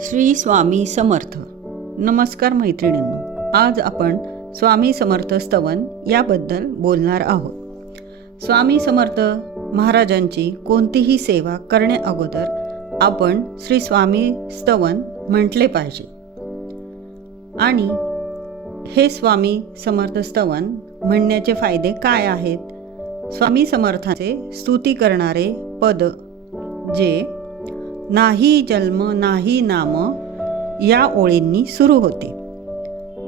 श्री स्वामी समर्थ. नमस्कार मैत्रिणींनो, आज आपण स्वामी समर्थ स्तवन याबद्दल बोलणार आहोत. स्वामी समर्थ महाराजांची कोणतीही सेवा करणे अगोदर आपण श्री स्वामी स्तवन म्हटले पाहिजे. आणि हे स्वामी समर्थ स्तवन म्हणण्याचे फायदे काय आहेत? स्वामी समर्थांचे स्तुती करणारे पद जे नाही जन्म नाही नाम या ओळींनी सुरू होते.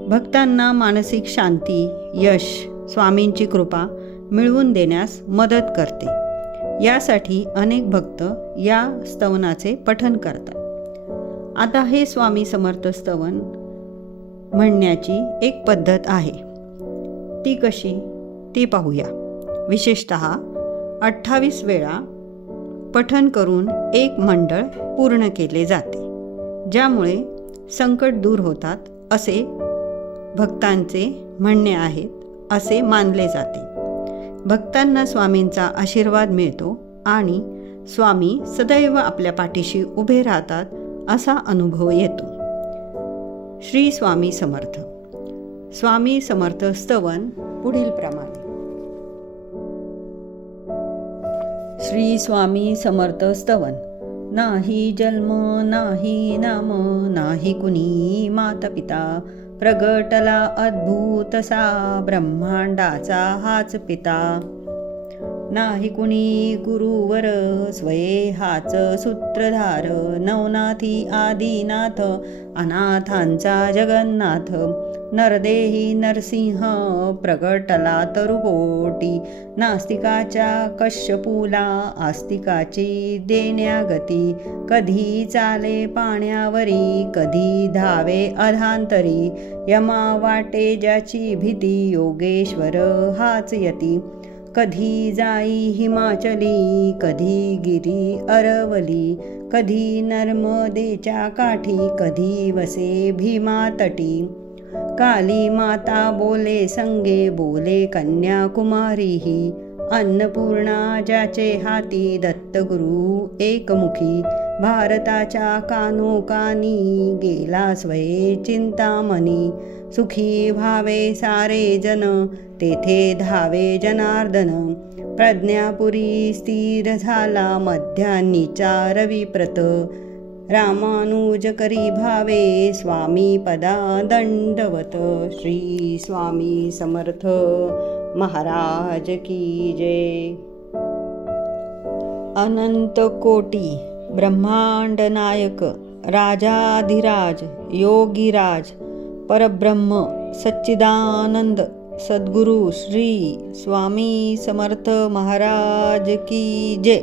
भक्तांना मानसिक शांती, यश, स्वामींची कृपा मिळवून देण्यास मदत करते. यासाठी अनेक भक्त या स्तवनाचे पठण करतात. आता हे स्वामी समर्थ स्तवन म्हणण्याची एक पद्धत आहे. ती कशी ती पाहूया. विशेषतः 28 वेळा पठण करून एक मंडळ पूर्ण केले जाते, ज्यामुळे संकट दूर होतात असे भक्तांचे म्हणणे आहेत, असे मानले जाते. भक्तांना स्वामींचा आशीर्वाद मिळतो आणि स्वामी सदैव आपल्या पाठीशी उभे राहतात असा अनुभव येतो. श्री स्वामी समर्थ. स्वामी समर्थ स्तवन पुढील प्रमाणे. श्री स्वामी समर्थ स्तवन. नाही जन्म नाही नाम नाही कुणी माता पिता, प्रगटला अद्भुत सा ब्रह्मांडाचा हाच पिता. नाही कुणी गुरुवर स्वये हाच सूत्रधार, नवनाथी आदिनाथ अनाथांचा जगन्नाथ. नरदेही नरसिंह प्रगटला तरुपोटी, नास्तिकाच्या कश्यपूला आस्तिकाची देण्यागती. कधी चाले पाण्यावरी कधी धावे अधांतरी, यमा वाटे ज्याची भीती योगेश्वर हाच यती. कधी जाई हिमाचली कधी गिरी अरवली, कधी नर्मदेच्या काठी कधी वसे भीमा तटी. काली माता बोले संगे बोले कन्याकुमारीही, अन्नपूर्णा ज्याचे हाती दत्तगुरु एकमुखी. भारताच्या कानोकानी गेला स्वये चिंतामणी, सुखी व्हावे सारे जन तेथे धावे जनार्दन. प्रज्ञापुरी स्थिर झाला मध्यान्नीचा रविप्रत, रामानुज करी भावे स्वामी पदा दंडवत. श्री स्वामी समर्थ महाराज की जय. अनंत कोटी ब्रह्मांड नायक राजाधिराज योगीराज परब्रह्म सच्चिदानंद सद्गुरु श्री स्वामी समर्थ महाराज की जय.